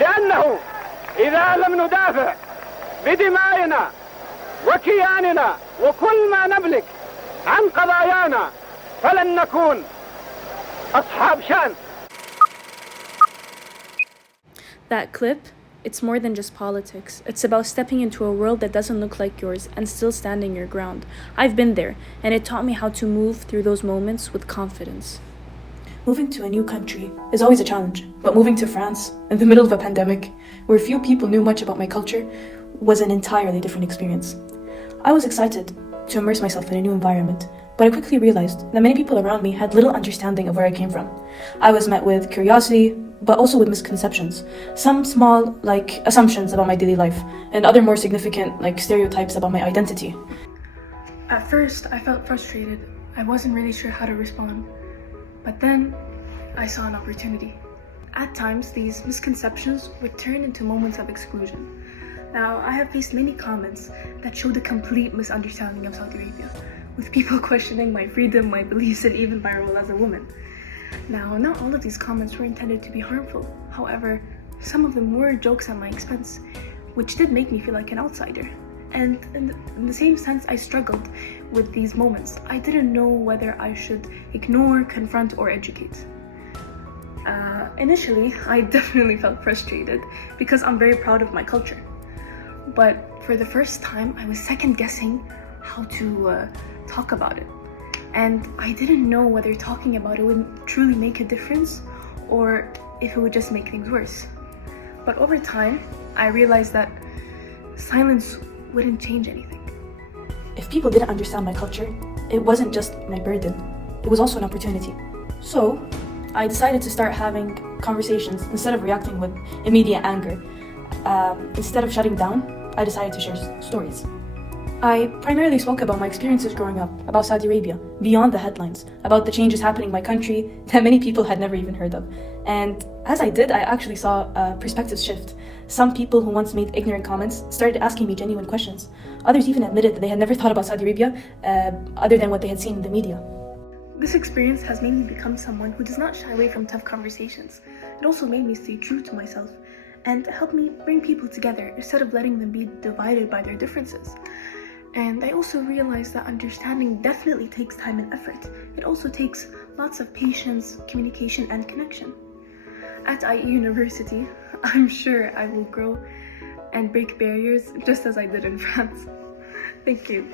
لأنه إذا لم ندافع بدمائنا وكياننا وكل ما نملك عن قضايانا فلن نكون أصحاب شأن. That clip, it's more than just politics. It's about stepping into a world that doesn't look like yours and still standing your ground. I've been there, and it taught me how to move through those moments with confidence. Moving to a new country is always a challenge, but moving to France, in the middle of a pandemic, where few people knew much about my culture, was an entirely different experience. I was excited to immerse myself in a new environment, but I quickly realized that many people around me had little understanding of where I came from. I was met with curiosity, but also with misconceptions. Some small, like assumptions about my daily life, and other more significant, like stereotypes about my identity. At first, I felt frustrated. I wasn't really sure how to respond. But then, I saw an opportunity. At times, these misconceptions would turn into moments of exclusion. Now, I have faced many comments that showed a complete misunderstanding of Saudi Arabia, with people questioning my freedom, my beliefs, and even my role as a woman. Now, not all of these comments were intended to be harmful. However, some of them were jokes at my expense, which did make me feel like an outsider. And in the same sense, I struggled with these moments. I didn't know whether I should ignore, confront, or educate. Initially, I definitely felt frustrated because I'm very proud of my culture. But for the first time, I was second-guessing how to talk about it. And I didn't know whether talking about it would truly make a difference or if it would just make things worse. But over time, I realized that silence wouldn't change anything. If people didn't understand my culture, it wasn't just my burden, it was also an opportunity. So, I decided to start having conversations instead of reacting with immediate anger. Instead of shutting down, I decided to share stories. I primarily spoke about my experiences growing up, about Saudi Arabia, beyond the headlines, about the changes happening in my country that many people had never even heard of. And as I did, I actually saw a perspective shift. Some people who once made ignorant comments started asking me genuine questions. Others even admitted that they had never thought about Saudi Arabia other than what they had seen in the media. This experience has made me become someone who does not shy away from tough conversations. It also made me stay true to myself and helped me bring people together instead of letting them be divided by their differences. And I also realized that understanding definitely takes time and effort. It also takes lots of patience, communication, and connection. At IE University, I'm sure I will grow and break barriers just as I did in France. Thank you.